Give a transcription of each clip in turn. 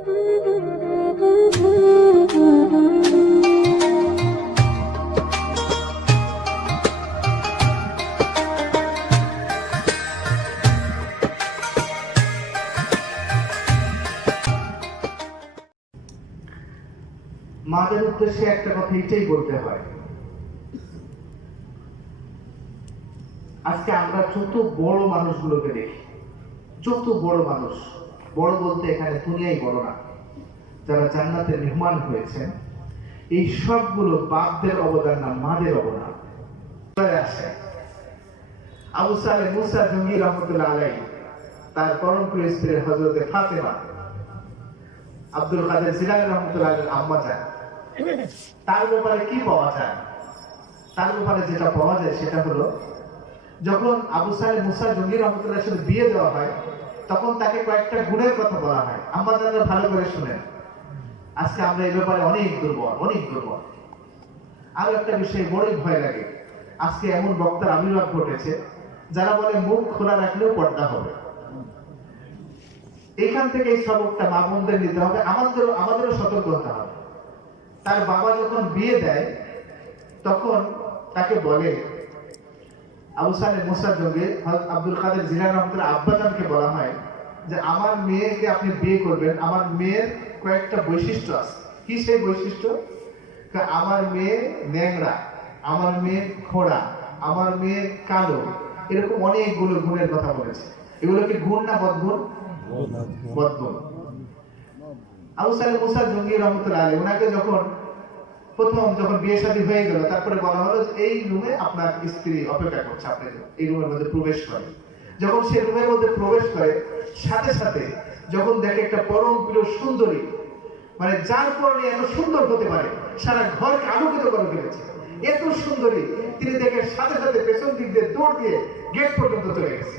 মাদের উদ্দেশ্যে একটা কথা এটাই বলতে হয়, আজকে আমরা যত বড় মানুষগুলোকে দেখি, যত বড় মানুষ, বড় বলতে এখানে দুনিয়াই বড় না, যারা জান্নাতের মেহমান হয়েছেন, এই সবগুলো বাপদের অবদান না, মাদের অবদান। আবু সালেহ মুসা জঙ্গি রহমতুল্লাহ আলাইহি তার পরম প্রিয় স্ত্রী হযরতে ফাতেমা আব্দুল কাদের জিলানী রহমতুল্লাহ আলাইহির আম্মা যান, তার ব্যাপারে কি পাওয়া যায়? তার ব্যাপারে যেটা পাওয়া যায় সেটা হলো, যখন আবু সালেহ মুসা জঙ্গি রহমতুল্লাহর সাথে বিয়ে দেওয়া হয়, তখন তাকে কয়েকটা গুণের কথা বলা হয়। আম্মা জানরা ভালো করে শুনেন, আজকে আমরা এই ব্যাপারে অনেক দুর্বল, অনেক দুর্বল। আরো একটা বিষয় বড়ই ভয় লাগে, আজকে এমন বক্তার আবির্ভাব ঘটেছে যারা বলে মুখ খোলা রাখলেও পর্দা হবে। এখান থেকে এই সবকটা মা বোনদের নিতে হবে, আমাদেরও সতর্ক হতে হবে। তার বাবা যখন বিয়ে দেয়, তখন তাকে বলে, আবু সালেহ মুসা জঙ্গি আব্দুল কাদের জিলানী রহমতুল্লাহ আব্বাজানকে বলা হয় যে আমার মেয়েকে আপনি বিয়ে করবেন, আমার মেয়ের কয়েকটা বৈশিষ্ট্য আছে। কি সেই বৈশিষ্ট্য? আমার মেয়ে ন্যাংরা, আমার মেয়ে খোড়া, আমার মেয়ে কালো, এরকম অনেকগুলো গুণের কথা বলেছে। এগুলো কি গুণ না বদগুণ? বদগুণ। আবু সালেহ মুসা জঙ্গি রহমতুল্লাহ আলাইহি ওনাকে যখন বিয়ে শাদী হয়ে গেল, তারপরে বলা হলো যে এই রুমে আপনার স্ত্রী অপেক্ষা করছে, আপনি এই রুমের মধ্যে প্রবেশ করেন। যখন সে রুমের মধ্যে প্রবেশ করে, সাথে সাথে যখন দেখে একটা পরম প্রিয় সুন্দরী, মানে যার পরনে এত সুন্দর হতে পারে, সারা ঘরকে আলোকিত করে ফেলেছে, এত সুন্দরী, তিনি দেখে সাথে সাথে পেছন দিক দিয়ে দৌড় দিয়ে গেট পর্যন্ত চলে গেছে।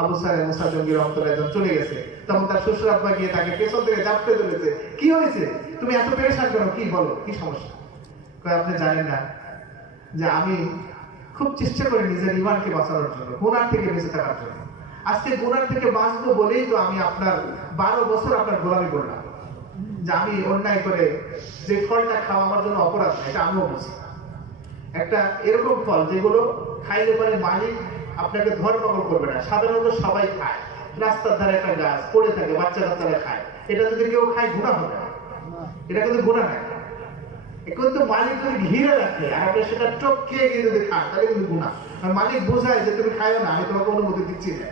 আবু সালেহ মুসা জঙ্গি রহমতুল্লাহ যখন চলে গেছে, তখন তার শ্বশুর আব্বা গিয়ে তাকে পেছন থেকে জাপটে ধরেছে। কি হয়েছে, তুমি এত পেরেশান কেন, কি বলো, কি সমস্যা? আপনি জানেন না যে আমি খুব চেষ্টা করি নিজের ঈমানকে বাঁচানোর জন্য, গুনাহ থেকে বেঁচে থাকার জন্য। আজকে গুনাহ থেকে বাঁচবো বলেই তো আমি আপনার 12 বছর আপনার গোলামি করলাম, যে আমি অন্যায় করে যে ফলটা খাওয়া আমার জন্য অপরাধ না, এটা আমিও বুঝি। একটা এরকম ফল যেগুলো খাইলে পরে মালিক আপনাকে ধরপাকড় করবে না, সাধারণত সবাই খায়, রাস্তার ধারে একটা গাছ পড়ে থাকে, বাচ্চা কাচ্চারা খায়, এটা যদি কেউ খায় গুনাহ হবে না, এটা কিন্তু গুনাহ না। কিন্তু মালিক যদি ঘিরে রাখে আর আপনি সেটা চোখ খেয়ে গিয়ে যদি খান, তাহলে কিন্তু গুনাহ। মালিক বোঝায় যে তুমি খাইও না, আমি তোমাকে অনুমতি দিচ্ছি না।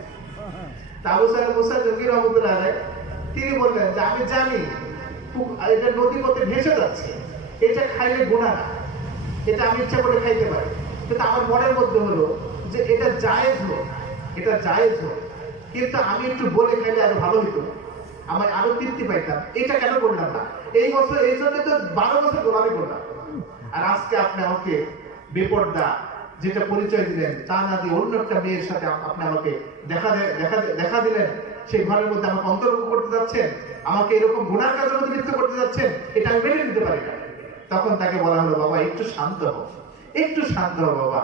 আবু সালেহ মুসা জঙ্গি রহমতুল্লাহ আলাইহি তিনি বললেন যে আমি জানি এটা নদী পথে ভেসে যাচ্ছে, এটা খাইলে গুনাহ না, এটা আমি ইচ্ছা করে খাইতে পারি, কিন্তু আমার মনের মধ্যে হলো যে এটা জায়েজ হোক, এটা জায়েজ হোক, কিন্তু আমি একটু বলে খাইলে আরো ভালো হইতো, আমার আরো তৃপ্তি পাইতাম, এটা কেন করলাম না? এই বছর এই জন্য তো 12 বছর গোলামি করলাম। আর আজকে আপনি আমাকে বেপরদা যেটা পরিচয় দিলেন, তা না দিয়ে অন্য একটা মেয়ের সাথে আপনি আমাকে দেখা দিলেন, সেই ঘরের মধ্যে আমাকে অন্তর্ভুক্ত করতে যাচ্ছেন, আমাকে এরকম গুনার কাজের মধ্যে লিপ্ত করতে যাচ্ছেন, এটা আমি মেনে নিতে পারি না। তখন তাকে বলা হলো, বাবা একটু শান্ত হও, একটু শান্ত হও বাবা।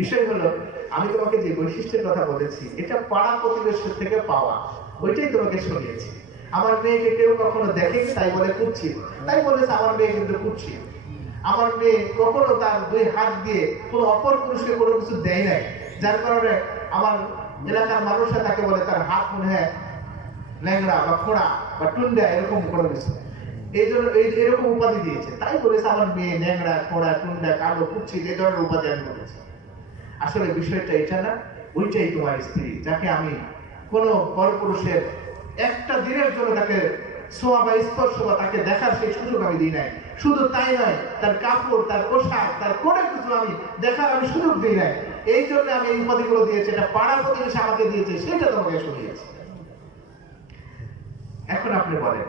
বিষয় হলো, আমি তোমাকে যে বৈশিষ্ট্যের কথা বলেছি, এটা পাড়া প্রতিবেশীর থেকে পাওয়া, ওইটাই তোমাকে শুনিয়েছি। আমার মেয়েকে কেউ কখনো দেখেনি তাই বলে কুচ্ছি, তাই বলেছে আমার মেয়ে কিন্তু কুচ্ছি। আমার মেয়ে কখনো তার 2 হাত দিয়ে কোনো অপর পুরুষকে কোনো কিছু দেয় নাই, যার কারণে আমার এলাকার মানুষরা তাকে বলে তার হাত মনে হয় ল্যাংড়া বা খোড়া বা টুন্ডা, এরকম করে দিচ্ছে। এই জন্য এরকম উপাধি দিয়েছে, তাই বলেছে আমার মেয়ে ল্যাংড়া, খোড়া, টুন্ডা, কালো, কুচ্ছি, এই ধরনের উপাধি আমি বলেছি। আসলে বিষয়টা এটা না, ওইটাই তোমার স্ত্রী, যাকে আমি কোনো পরপুরুষের একটা দিনের জন্য তাকে ছোঁয়া বা স্পর্শ বা তাকে দেখার সেই সুযোগ আমি দিই নাই। শুধু তাই নয়, তার কাপড়, তার পোশাক, তার কোনো কিছু আমি দেখার আমি সুযোগ দিই নাই। এই জন্য আমি এই উপাধিগুলো দিয়েছি, এটা পাড়া প্রতিবেশী আমাকে দিয়েছে, সেটা তোমাকে শুনিয়েছি। এখন আপনি বলেন,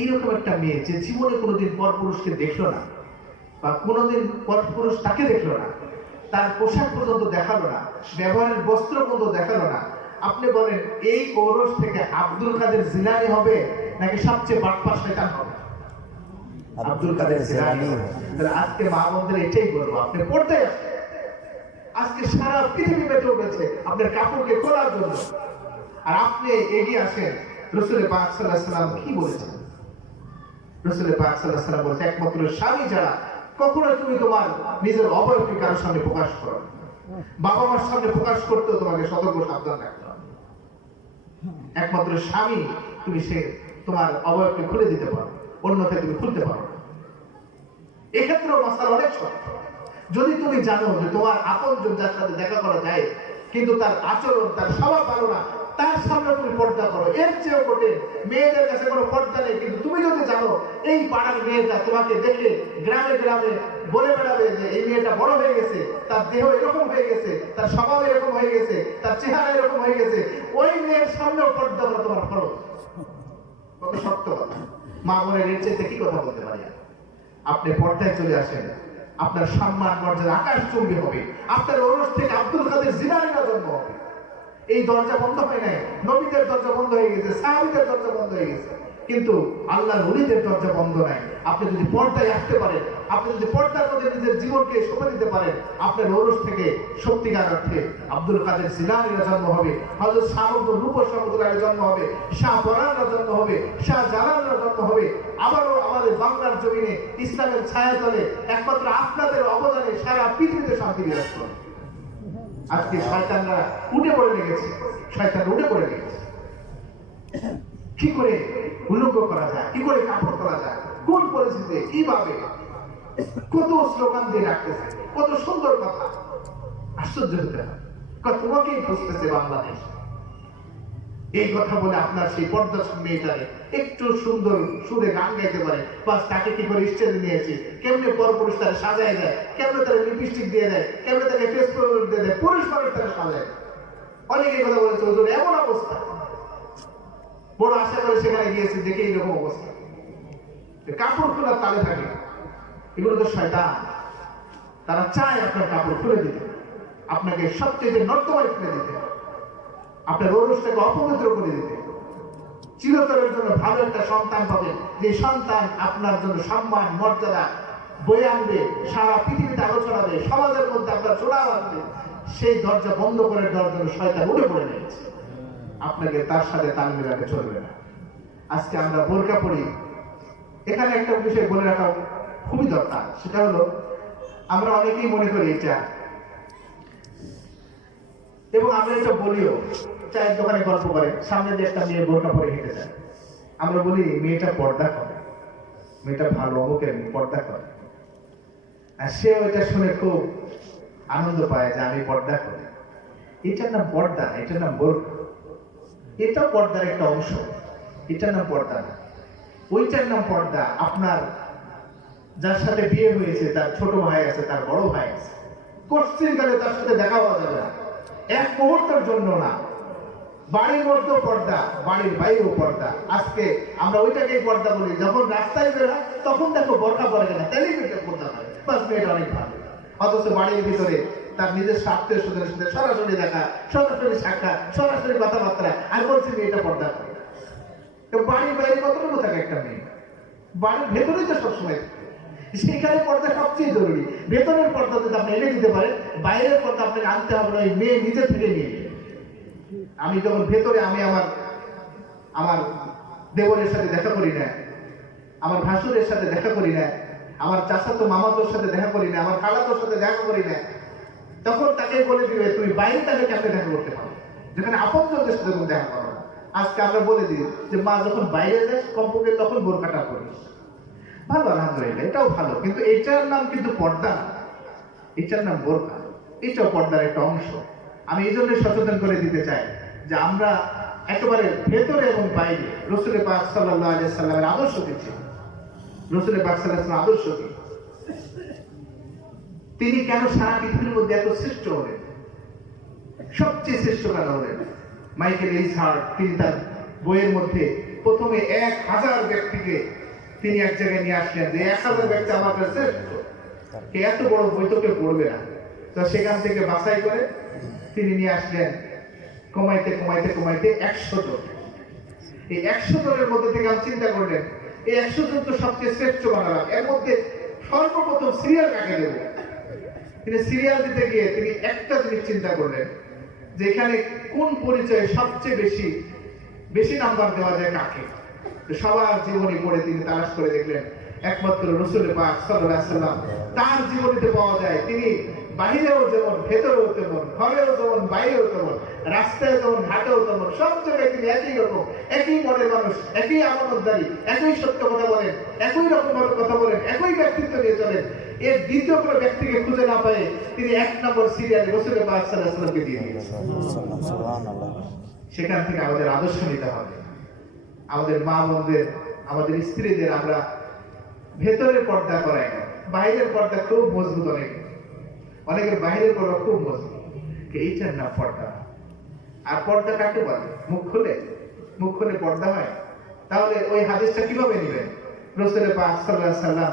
এইরকম একটা মেয়ে যে জীবনে কোনোদিন পরপুরুষকে দেখলো না, বা কোনোদিন পরপুরুষ তাকে দেখলো না, তার পোশাক পর্যন্ত দেখালো না, ব্যবহারের বস্ত্র পর্যন্ত দেখালো না, আপনি বলেন এই ঔরস থেকে আব্দুল কাদের জিলানী হবে নাকি সবচেয়ে বাটপার শয়তান হবে? আব্দুল কাদের জিলানী। আজকে মা বোনদের এটাই বলবো, আপনি পড়তে আজকে সারা পৃথিবী মেতে উঠেছে আপনার কাপড়কে খোলার জন্য, আর আপনি এগিয়ে আসেন রাসূল পাক সাল্লাল্লাহু আলাইহি ওয়াসাল্লাম কি বলেছেন, রাসূল পাক সাল্লাল্লাহু আলাইহি ওয়াসাল্লাম বলেছেন, একমাত্র স্বামী যারা কখনো তুমি তোমার নিজের অবয়বকে কারোর সামনে প্রকাশ করো না। বাবা মার সামনে প্রকাশ করতেও তোমাকে সতর্ক সাবধান থাকতে হবে। একমাত্র স্বামী তুমি সে তোমার অবয়বকে খুলে দিতে পারো, অন্যথায় তুমি খুলতে পারো না। এক্ষেত্রেও মাসালা অনেক শক্ত। যদি তুমি জানো যে তোমার আপনজন যার সাথে দেখা করা যায় কিন্তু তার আচরণ তার স্বভাব ভালো না, তার সামনে তুমি পর্দা করো। এর চেয়েও কঠিন, মেয়েদের কাছে কোনো পর্দা নেই, কিন্তু তুমি যদি জানো এই পাড়ার মেয়েটা তোমাকে দেখে গ্রামে গ্রামে বলে বেড়াবে যে এই মেয়েটা বড় হয়ে গেছে, তার দেহ এরকম হয়ে গেছে, তার স্বভাব এরকম হয়ে গেছে, তার চেহারা এরকম হয়ে গেছে, ওই মেয়ের সামনেও পর্দা করা তোমার ফরজ। কত শক্ত কথা। মা বোনের এর চেয়ে কি কথা বলতে পারি? আপনি পর্দায় চলে আসেন, আপনার সম্মান মর্যাদা আকাশচুম্বী হবে। আপনার ওরস থেকে আব্দুল কাদের জিলানীর জন্ম হবে। এই দরজা বন্ধ হয় নাই, নবীদের দরজা বন্ধ হয়ে গেছে, সাহাবীদের দরজা বন্ধ হয়ে গেছে, কিন্তু আল্লাহর ওলিদের দরজা বন্ধ নাই। আপনি যদি পর্দায় আসতে পারেন, আপনি যদি পর্দার মধ্যে নিজের জীবনকে সঁপে দিতে পারেন, আপনার ওরস থেকে সত্যিকার অর্থে আব্দুল কাদের জিলানীর জন্ম হবে, হযরত শাহ আব্দুল রূপ রহমাতুল্লাহর জন্ম হবে, শাহ পরানের জন্ম হবে, শাহ জালালের জন্ম হবে। আবারও আমাদের বাংলার জমিনে ইসলামের ছায়াতলে একমাত্র আপনাদের অবদানে সারা পৃথিবীতে শান্তি বিরাজ করে। আজকে শয়তানরা উঠে পড়ে লেগেছে, শয়তানরা উঠে পড়ে লেগেছে। কি করে উল্লঙ্ঘ করা যায়, কি করে কাপড় করা যায়, কোন পরিস্থিতিতে কিভাবে, কত স্লোগান দিয়ে রাখতেছে, কত সুন্দর কথা। আশ্চর্য হতে হয়, তোমাকেই খুঁজতেছে বাংলাদেশ। এই কথা বলে আপনার সেই পর্দাশীল মেয়েটারে একটু সুন্দর সুরে গান গাইতে পারে, বাস তাকে কি করে স্টেজে নিয়েছে, কেমনে পরপুরুষ তারা সাজায় দেয়, কেমনে তারা লিপস্টিক দিয়ে দেয়, কেমনে তাকে ফেস পাউডার দিয়ে দেয়, পুরুষ মানুষ তারা সাজায়। অনেকে কথা বলেছে ওদের এমন অবস্থা, বড় আশা করে সেখানে গিয়েছে, দেখে এইরকম অবস্থা, কাপড় খোলার তালে থাকে। এগুলো তো শয়তান, তারা চায় আপনার কাপড় খুলে দিতে, আপনাকে সবচেয়ে নর্দমায় ফেলে দিতে, আপনার ওরসটাকে অপবিত্র করে দিতে। চিরতরের জন্য ভালো একটা সন্তান পাবেন, যে সন্তান আপনার জন্য সম্মান মর্যাদা বয়ে আনবে, সারা পৃথিবীতে আলোচনা দেবে, সমাজের মধ্যে আপনার চোরাও আসবে, সেই দরজা বন্ধ করে দেওয়ার জন্য শয়তান উঠে পড়ে নিয়েছে। আপনাকে তার সাথে তাল মেলাতে চলবে না। আজকে আমরা বোরকা পরি, এখানে একটা বিষয় বলে রাখা খুবই দরকার, সেটা হলো আমরা অনেকেই মনে করি এটা, এবং আমরা এটা বলিও, চায়ের দোকানে গল্প করে সামনে দিয়ে একটা মেয়ে বোরকা পরে হেঁটে যায়, আমরা বলি মেয়েটা পর্দা করে, মেয়েটা ভালো, অমুকের পর্দা করে। আর সে ওইটা শুনে খুব আনন্দ পায় যে আমি পর্দা করি। এটার নাম পর্দা, এটার নাম বোরকা। এটাও পর্দার একটা অংশ, এটার নাম পর্দা না। ওইটার নাম পর্দা আপনার যার সাথে বিয়ে হয়েছে, তার ছোট ভাই আছে, তার বড় ভাই আছে, কোশ্চিনকালে তার সাথে দেখা হওয়া যাবে না, এক মুহূর্তের জন্য না। বাড়ির মধ্যেও পর্দা, বাড়ির বাইরেও পর্দা। আজকে আমরা ওইটাকেই পর্দা বলি। যখন রাস্তায় বের হয় তখন দেখো বোরকা পরে না, তাহলেই মেয়েটা পর্দা হয়, বাস মেয়েটা অনেক ভালো। অথচ বাড়ির ভিতরে তার নিজের আত্মীয় স্বজনের সাথে সরাসরি দেখা, সরাসরি সাক্ষাৎ, সরাসরি কথাবার্তা, আর বলছি মেয়েটা পর্দা করে। তো বাড়ির বাইরে কতটুকু থাকে একটা মেয়ে, বাড়ির ভেতরেই তো সবসময় থাকে, সেখানে পর্দা সবচেয়ে জরুরি। ভেতরের পর্দা যদি আপনি এনে দিতে পারেন, বাইরের পর্দা আপনাকে আনতে হবে না, ওই মেয়ে নিজে থেকে নিয়ে নেবে। আমি যখন ভেতরে, আমি আমার দেবরের সাথে দেখা করি না, আমার ভাসুরের সাথে দেখা করি না, আমার চাচাতো মামাতোর সাথে দেখা করি না, আমার খালাতোর সাথে দেখা করি না, তখন তাকে বলে দিবে তুমি বাইরে তাকে কেমনে দেখা করতে পারো, যেখানে আপনজনদের সাথে তুমি দেখা করো না। আজকে আমরা বলে দিই যে মা যখন বাইরে যাস কমপক্ষে তখন বোরকাটা করিস। ভালো, আলহামদুলিল্লাহ, এটাও ভালো, কিন্তু এটার নাম কিন্তু পর্দা, এটার নাম বোরকা, এটাও পর্দার একটা অংশ। আমি এই জন্য সচেতন করে দিতে চাই যে আমরা একেবারে ভেতরে এবং বাইরে রাসূল পাক সাল্লাল্লাহু আলাইহি সাল্লামের আদর্শ দিচ্ছি। রাসূল পাক সাল্লাল্লাহু আলাইহি আদর্শ কি, তিনি কেন সারা পৃথিবীর মধ্যে এত শ্রেষ্ঠ হলেন, সবচেয়ে শ্রেষ্ঠ কেন হলেন? মাইকেল এইসহার্ট তিনি তার বইয়ের মধ্যে প্রথমে 1000 ব্যক্তিকে তিনি এক জায়গায় নিয়ে আসলেন যে 1000 ব্যক্তি আমার কাছে শ্রেষ্ঠ, কে এত বড় বই তো কেউ পড়বে না। তো সেখান থেকে বাছাই করে তিনি নিয়ে আসলেন কমাইতে কমাইতে কমাইতে 100 জন। এই 100 জনের মধ্যে থেকে আমি চিন্তা করলেন এই 100 জন তো সবচেয়ে শ্রেষ্ঠ বানালাম, এর মধ্যে সর্বপ্রথম সিরিয়াল কাকে দেব? তিনি সিরিয়াল দিতে গিয়ে তিনি একটা জিনিস চিন্তা করলেন যে এখানে কোন পরিচয়ে সবচেয়ে বেশি নাম্বার দেওয়া যায় কাকে। সবার জীবনী পড়ে তিনি তালাশ করে দেখলেন একমাত্র রাসূল পাক সাল্লাল্লাহু আলাইহি ওয়াসাল্লাম তার জীবনীতে পাওয়া যায় তিনি বাহিরেও যেমন ভেতরেও তেমন, ঘরেও যেমন বাইরেও তেমন, রাস্তায় যেমন ঘাটেও তেমন, সব জায়গায় তিনি একই রকম, একই মনের মানুষ, একই আমানতদারি, একই সত্য কথা বলেন, একই রকম ভাবে কথা বলেন, একই ব্যক্তিত্ব নিয়ে চলেন। এর দ্বিতীয় কোনো ব্যক্তিকে খুঁজে না পায় তিনি এক নম্বর সিরিয়ালে রাসূল পাক সাল্লাল্লাহু আলাইহি ওয়াসাল্লামকে দিয়ে দিয়েছেন। সেখান থেকে আমাদের আদর্শ নিতে হবে। আমাদের মা বোনদের, আমাদের স্ত্রীদের আমরা ভেতরের পর্দা করাই না, বাইরের পর্দা খুব মজবুত। অনেকের বাইরের পর্দা খুব মজবুত, এইটার না পর্দা। আর পর্দা কাকে বলে? মুখ খুলে পর্দা হয়। তাহলে ওই হাদিসটা কিভাবে নিবেন? রাসূল পাক সাল্লাল্লাহু আলাইহি ওয়াসাল্লাম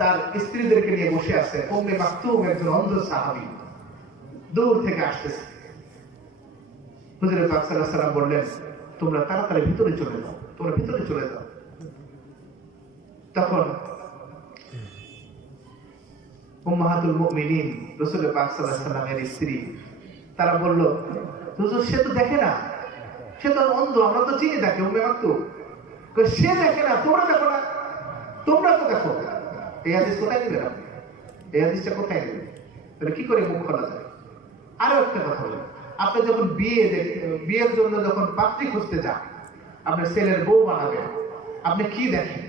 তার স্ত্রীদেরকে নিয়ে বসে আছে, উম্মে মাকতুম একজন অন্ধ সাহাবী দূর থেকে আসতেছে। হুজুর পাক সাল্লাল্লাহু আলাইহি ওয়াসাল্লাম বললেন, তোমরা তাড়াতাড়ি ভিতরে চলে যাও, তোমরা ভিতরে চলে যাও। তখন উম্মাহাতুল মুমিনিন রাসূল পাক সাল্লাল্লাহু আলাইহি ওয়াসাল্লামের স্ত্রী তারা বলল, হুজুর সে তো দেখে না, সে তো অন্ধ, আমরা তো চিনি তাকে, উম্মে মাকতুম। সে দেখে না, তোমরা দেখো না, তোমরা তো দেখো। এই হাদিস কোথায় নেবেন আপনি? এই হাদিসটা কোথায় নেবেন? তাহলে কি করে মুখ খোলা যায়? আরো একটা কথা বলি, আপনি যখন বিয়ের জন্য যখন পাত্রী খুঁজতে যান, আপনার ছেলের বউ বানাবেন, আপনি কি দেখেন?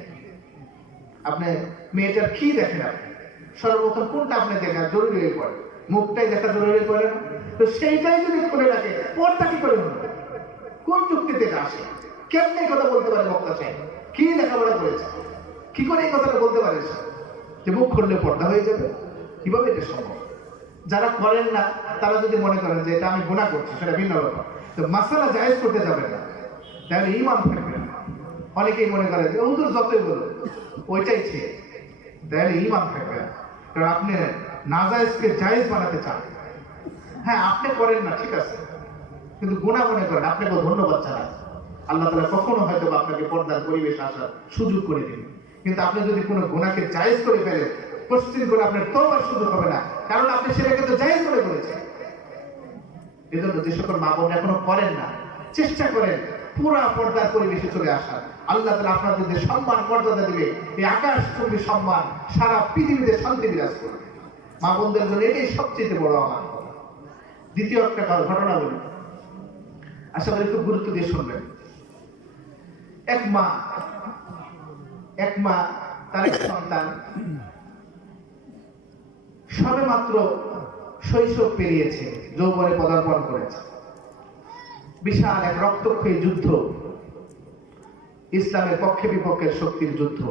আপনি মেয়েটার কি দেখেন? আপনি সর্বপ্রথম কোনটা আপনি দেখা জরুরি হয়ে পড়ে? মুখটাই দেখা জরুরি হয়ে পড়ে না? তো সেইটাই যদি খুলে রাখে, পরটা কি করে হলো? কোন যুক্তিতে আসে? কেমনে কথা বলতে পারে বক্তা সাহেব? কি লেখাপড়া করেছে? কি করে এই কথাটা বলতে পারে যে মুখ খুললে পর্দা হয়ে যাবে? কিভাবে এটা সম্ভব? যারা করেন না তারা যদি মনে করেন যে এটা আমি গুনাহ করছি, সেটা ভিন্ন ব্যাপার। তো মাসালা জায়েজ করতে যাবেন না, তাহলে ঈমান থাকবে না। অনেকেই মনে করে যে হুজুর যতই বলো ওইটাই ঠিক, তাহলে ঈমান থাকবে না। কারণ আপনি নাজায়েজকে জায়েজ বানাতে চান। হ্যাঁ, আপনি করেন না, ঠিক আছে, কিন্তু গুনাহ মনে করেন, আপনাকে ধন্যবাদ জানাই। আল্লাহ তাআলা কখনো হয়তো আপনাকে পর্দার পরিবেশ আসার সুযোগ করে দিন। কিন্তু আপনি যদি কোনো গুনাহকে জায়েজ করে ফেলেন, কোশ্চিন করে আপনার তওবার সুযোগ হবে না, কারণ আপনি সেটাকে তো জায়েজ করে করেছেন। এজন্য যে সকল মা বোন এখনো করেন না, চেষ্টা করেন পুরা পর্দার পরিবেশে চলে আসার। আল্লাহ তাআলা আপনাদের যে সম্মান মর্যাদা দিবে, এই আকাশচুম্বী সম্মান সারা পৃথিবীতে শান্তি বিরাজ করবে। মা বোনদের জন্য এটাই সবচেয়ে বড় আমার। দ্বিতীয় একটা ঘটনা বলি, আশা করি খুব গুরুত্ব দিয়ে শুনবেন। এক মা তার এক সন্তান সবে মাত্র শৈশব পেরিয়েছে, যৌবনে পদার্পণ করেছে। বিশাল এক রক্তক্ষয়ী যুদ্ধ, ইসলামের পক্ষে বিপক্ষের শক্তির যুদ্ধ।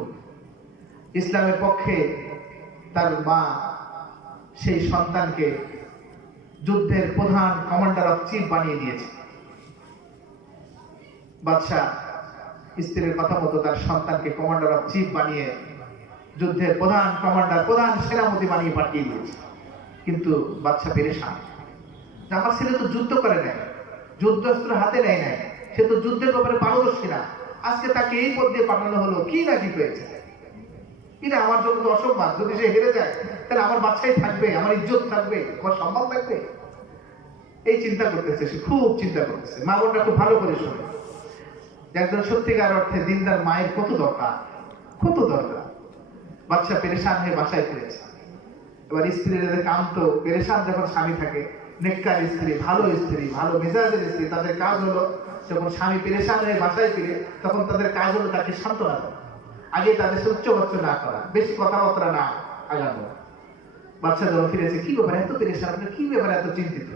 ইসলামের পক্ষে তার মা সেই সন্তানকে যুদ্ধের প্রধান কমান্ডার অফ চিফ বানিয়ে দিয়েছে। বাদশাহ স্ত্রীর কথা মতো তার সন্তানকে কমান্ডার অফ চিফ বানিয়ে যুদ্ধের প্রধান কমান্ডার, প্রধান সেনাপতি বানিয়ে পাঠিয়ে দিয়েছে। কিন্তু বাদশা পেরেশান, আমার ছেলে তো যুদ্ধ করে নাই, যুদ্ধাস্ত্র হাতে নেয় নাই, সে তো যুদ্ধের ব্যাপারে পারদর্শী না, আজকে তাকে এই পদ দিয়ে পাঠানো হলো, কি না কি হয়েছে? কিনা আমার জন্য তো অসম্মান। যদি সে হেরে যায় তাহলে আমার বাচ্চাই থাকবে, আমার ইজ্জত থাকবে, আমার সম্মান থাকবে। এই চিন্তা করতেছে, সে খুব চিন্তা করতেছে। মা বোনটা খুব ভালো করে শোনে, একজন সত্যিকার অর্থে দিনদার মায়ের কত দরকার, কত দরকার। বাচ্চা পেরেশান হয়ে বাসায় ফিরেছে। এবার স্ত্রীদের কান্ত পেরেশান যখন স্বামী থাকে, নেককার স্ত্রী, ভালো মেজাজের স্ত্রী, তাদের কাজ হলো যখন স্বামী পেরেশান হয়ে বাসায় ফিরে, তখন তাদের কাজ হলো তাকে সান্ত্বনা দেওয়া। আগে তাদের উচ্চবাচ্য না করা, বেশি কথাবার্তা না আগানো। বাচ্চা যখন ফিরেছে, কি ব্যাপার এত পেরেশান, কি ব্যাপারে এত চিন্তিত?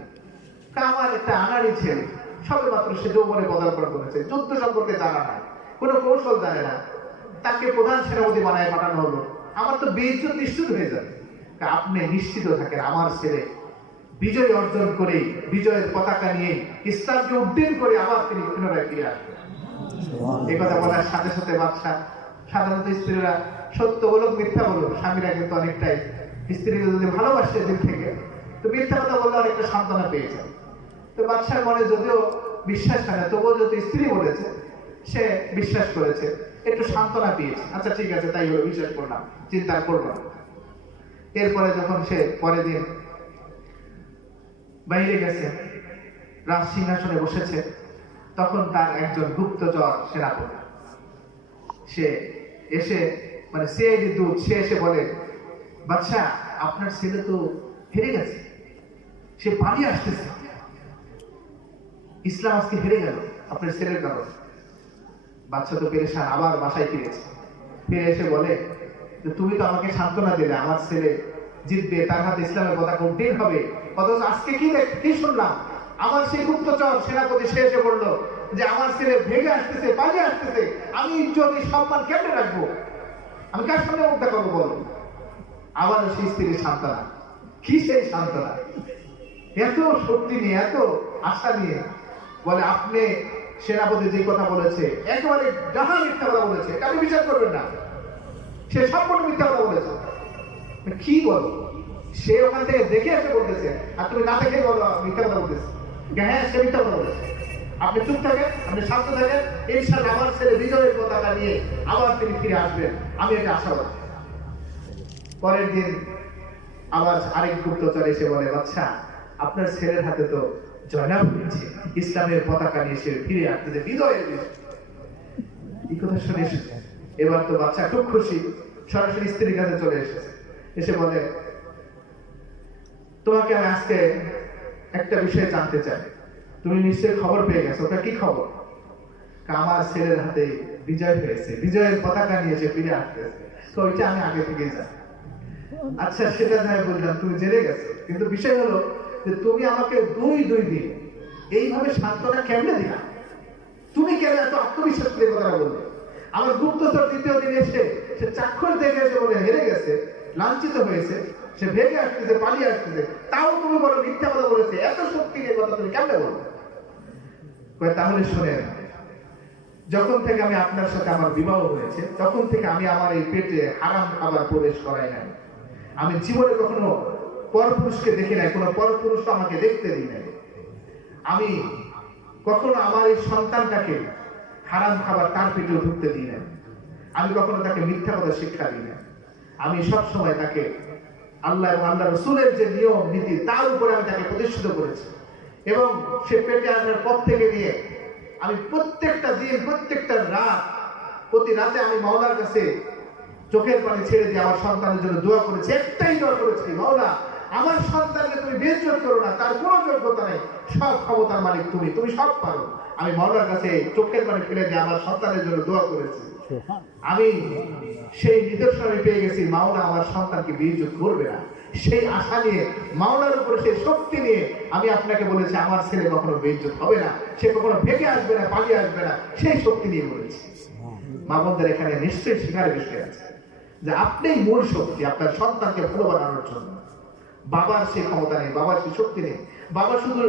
আমার একটা আনাড়ি ছেলে, সবে মাত্র সে যৌবনে পদার্পণ করেছে, যুদ্ধ সম্পর্কে জানা নাই, কোনো কৌশল জানে না, তাকে প্রধান সেনাপতি বানায় পাঠানো হলো। আমার তো বেইজ্জত নিশ্চিত হয়ে যাবে। আপনি নিশ্চিত থাকেন, আমার ছেলে বিজয় অর্জন করে, বিজয়ের পতাকা নিয়ে ইসলামকে উদ্দিন করে আবার তিনি পুনরায় ফিরে আসবেন। এই কথা বলার সাথে সাথে বাদশা, সাধারণত স্ত্রীরা সত্য বলুক মিথ্যা বলুক, স্বামীরা কিন্তু অনেকটাই স্ত্রীকে যদি ভালোবাসে দিল থেকে, তো মিথ্যা কথা বললে অনেকটা সান্ত্বনা পেয়ে যায়। তো বাদশার মনে যদিও বিশ্বাস হয় না, তবুও যদি স্ত্রী বলেছে সে বিশ্বাস করেছে, একটু সান্ত্বনা পেয়েছে। আচ্ছা ঠিক আছে, তাই হলো, বিশ্বাস করলাম, চিন্তা করবো না। এরপরে যখন সে পরের দিন বাইরে গেছে, রাজ সিংহাসনে বসেছে, তখন তার একজন গুপ্তচর সেনাপতি সে এসে মানে সিআইডি দূত, সে এসে বলে, বাদশা আপনার ছেলে তো হেরে গেছে, সে পালিয়ে আসতেছে, ইসলাম আজকে হেরে গেল আপনার ছেলের কারণে। বাদশা তো পেরেশান, আবার বাসায় ফিরেছে। ফিরে এসে বলে যে তুমি তো আমাকে সান্ত্বনা দিলে আমার ছেলে জিতবে, তার হাতে ইসলামের পতাকা উড্ডীন হবে, অথচ আজকে কি শুনলাম, আমার সেই গুপ্তচর সেনাপতি সে এসে বললো যে আমার ছেলে ভেগে আসতেছে, পালিয়ে আসতেছে, আমি ইজ্জত এই সম্মান কেমনে রাখবো, আমি কার সামনে মুক্তা করবো বলো। আবার সেই স্ত্রীর সান্ত্বনা, কি সেই সান্ত্বনা, এত শক্তি নিয়ে, এত আশা নিয়ে বলে আপনি সেনাপতি যে কথা বলেছে একেবারে ডাহা মিথ্যা কথা বলেছে, আপনি বিচার করবেন না, সে সম্পূর্ণ মিথ্যা কথা বলেছে। কি বলো, সে ওখান থেকে দেখে এসে বলতেছে আর তুমি না দেখে বলো মিথ্যা কথা বলতেছে। হ্যাঁ সে মিথ্যা কথা বলেছে, আপনি চুপ থাকেন, আপনি শান্ত থাকেন, ইনশাআল্লাহ আমার ছেলে বিজয়ের পতাকা নিয়ে আবার তিনি ফিরে আসবেন, আমি এটা আশাবাদী। পরের দিন আবার আরেক গুপ্তচর এসে বলে, বাদশা আপনার ছেলের হাতে তো জয়লাভ হয়েছে, ইসলামের পতাকা নিয়ে সে ফিরে আসতেছে বিজয়ের দিন। এই কথা শুনে এবার তো বাচ্চা খুব খুশি, সরাসরি স্ত্রীর কাছে চলে এসেছে, এসে বলে তোমাকে আমি আজকে একটা বিষয় জানতে চাই, তুমি নিশ্চয়ই খবর পেয়ে গেছো, ওটা কি খবর? আমার ছেলের হাতে বিজয় হয়েছে, বিজয়ের পতাকা নিয়ে সে ফিরে আসতেছে, তো ওইটা আমি আগে থেকেই জানি। আচ্ছা সেটা যাই বললাম, তুমি জেনে গেছো, কিন্তু বিষয় হলো যে তুমি আমাকে দুই দিন এইভাবে সান্ত্বনা কেমনে দিলা, তুমি কেন এত আত্মবিশ্বাস দিয়ে কথা বললে? আমার গুপ্তচর দ্বিতীয় দিন এসে সে চাক্ষুষ দেখে এসে বলে হেরে গেছে, লাঞ্ছিত হয়েছে, সে ভেগে আসতেছে, পালিয়ে আসতেছে, তাও তুমি বলো মিথ্যা কথা বলেছে, এত শক্তি নিয়ে কথা তুমি কেমনে বলো? তাহলে শোনেন, যখন থেকে আমি আপনার সাথে আমার বিবাহ হয়েছে তখন থেকে আমি আমার এই পেটে হারাম খাবার প্রবেশ করাই নাই, আমি জীবনে কখনো পরপুরুষকে দেখি নাই, কোনো পরপুরুষ আমাকে দেখতে দিই নাই, আমি কখনো আমার এই সন্তানটাকে হারাম খাবার তার পেটেও ঢুকতে দিই না, আমি কখনো তাকে মিথ্যা কথা শিক্ষা দিই না, আমি সবসময় তাকে আল্লাহ এবং আল্লাহ রসুলের যে নিয়ম নীতি তার উপরে আমি তাকে প্রতিষ্ঠিত করেছি। এবং সে পেটে আসার পর থেকে নিয়ে আমি প্রত্যেকটা দিন, প্রত্যেকটা রাত, প্রতি রাতে আমি মাওলার কাছে চোখের পানি ছেড়ে দিয়ে আমার সন্তানের জন্য দোয়া করেছি, একটাই দোয়া করেছি, মাওলা আমার সন্তানকে তুমি বেজ্জত করো না, তার কোনো যোগ্যতা নেই, সব ক্ষমতার মালিক তুমি, তুমি সব পারো। আমি মাওলার কাছে চোখের পানি ফেলে দিয়ে আমার সন্তানের জন্য দোয়া করেছি, আমি সেই নিদর্শন আমি পেয়ে গেছি, মাওলা আমার সন্তানকে বেজ্জত করবে না, সেই আশা নিয়ে মাওলার উপরে সেই শক্তি নিয়ে আমি আপনাকে বলেছি আমার ছেলে কখনো বেজ্জত হবে না, সে কখনো ভেঙে আসবে না, পালিয়ে আসবে না, সেই শক্তি নিয়ে বলেছি। মা বোনদের এখানে নিশ্চয়ই শিখার বিষয় আছে যে আপনিই মূল শক্তি আপনার সন্তানকে ভালো বানানোর জন্য। বাবার সেই ক্ষমতা নেই, বাবার সেই শক্তি নেই, বাবা শুধু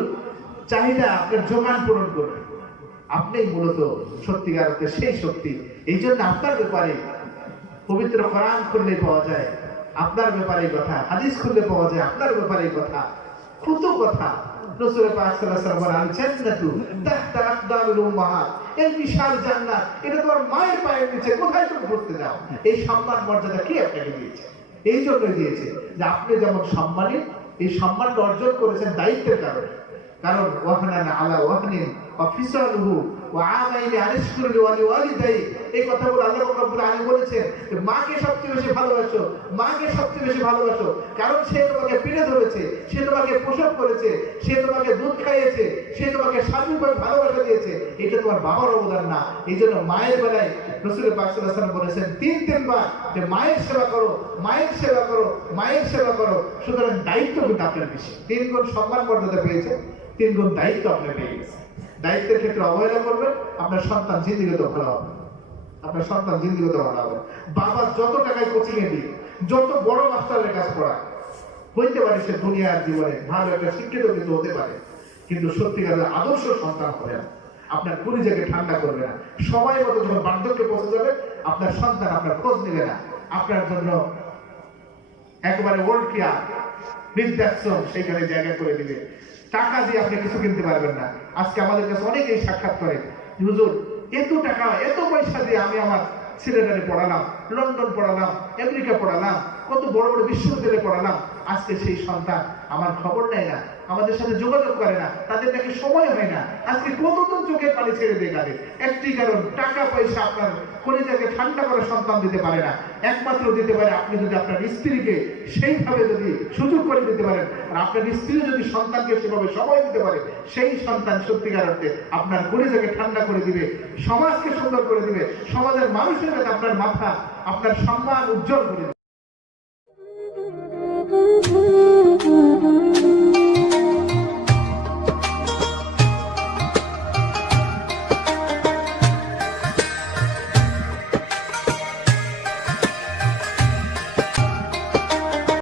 চাহিদা আপনার যোগান পূরণ করবে, আপনিই মূলত সত্যিকার অর্থে সেই শক্তি। এই জন্য আপনার ব্যাপারে পবিত্র কোরআন খুললে পাওয়া যায় আপনার ব্যাপারে কথা, হাদিস খুললে পাওয়া যায় আপনার ব্যাপারে কথা, কত কথা। রাসূল পাক সাল্লাল্লাহু আলাইহি ওয়াসাল্লাম বলেন, আল জান্নাতু তাহতা আকদামিল উম্মাহাত, এই বিশাল জান্নাত এটা তোমার মায়ের পায়ের নিচে, কোথায় তুমি ঘুরতে যাও? এই সম্মান মর্যাদা কি আপনাকে দিয়েছে? এই জন্যই দিয়েছে যে আপনি যেমন সম্মানী, এই সম্মানটা অর্জন করেছেন দায়িত্বের কারণে। কারণ ওয়াহনান আলা ওয়াহনিন ওয়া ফিসালুহু ওয়া আমাইনি আনিশকুর লিওয়ালিদাই, এই কথাগুলো আল্লাহ রাব্বুল আলামিন বলেছেন যে মাকে সবচেয়ে বেশি ভালোবাসো, মাকে সবচেয়ে বেশি ভালোবাসো, কারণ সে তোমাকে পিঠে ধরেছে, সে তোমাকে প্রসব করেছে, সে তোমাকে দুধ খাইয়েছে, সে তোমাকে স্বাধীনভাবে ভালোবাসা দিয়েছে, এটা তোমার বাবার অবদান না। এই জন্য মায়ের বেলায় রাসূল পাক সাল্লাল্লাহু আলাইহি ওয়াসাল্লাম বলেছেন তিনবার যে মায়ের সেবা করো, মায়ের সেবা করো, মায়ের সেবা করো। সুতরাং দায়িত্ব কিন্তু আপনার বেশি, 3 গুণ সম্মান মর্যাদা পেয়েছে, 3 গুণ দায়িত্ব আপনি পেয়ে গেছেন। দায়িত্বের ক্ষেত্রে অবহেলা করবেন, আপনার সন্তান জিন্দিগত ভালো হবে, আপনার সন্তান জিন্দিগত ভালো হবে। বাবা যত টাকায় কোচিং এ দিয়ে, যত বড় মাস্টারের কাজ পড়া, হইতে পারে সে দুনিয়ার জীবনে ভালো একটা শিক্ষিত কিছু হতে পারে, কিন্তু সত্যিকারের আদর্শ সন্তান হবে না, আপনার পরিচয়কে ঠান্ডা করবে না। সময় মতো যখন বার্ধক্যে পৌঁছে যাবে আপনার সন্তান আপনার খোঁজ নেবে না, আপনার জন্য একবারে ওল্ড কেয়ার, বৃদ্ধাশ্রম সেইখানে জায়গা করে দিবে। টাকা দিয়ে আপনি কিছু কিনতে পারবেন না। আজকে আমাদের কাছে অনেকেই সাক্ষাৎ করে, হুজুর এত টাকা এত পয়সা দিয়ে আমি আমার ছেলেটারে পড়ালাম, লন্ডন পড়ালাম, আমেরিকা পড়ালাম, কত বড় বড় বিশ্ববিদ্যালয়ে পড়ালাম, আজকে সেই সন্তান আমার খবর নেয় না, আমাদের সাথে যোগাযোগ করে না, তাদের নাকি সময় হয় না। আজকে কতজন চোখের পানি ছেড়ে দিয়ে কাঁদে? একটি কারণ, টাকা পয়সা আপনার কলিজাকে ঠান্ডা করে সন্তান দিতে পারে না। একমাত্র দিতে পারে আপনি যদি আপনার স্ত্রীকে সেইভাবে যদি সুযোগ করে দিতে পারেন, আর আপনার স্ত্রী যদি সন্তানকে সেভাবে সময় দিতে পারে, সেই সন্তান সত্যিকার অর্থে আপনার কলিজাকে ঠান্ডা করে দিবে, সমাজকে সুন্দর করে দিবে, সমাজের মানুষের কাছে আপনার মাথা, আপনার সম্মান উজ্জ্বল করে দিবে।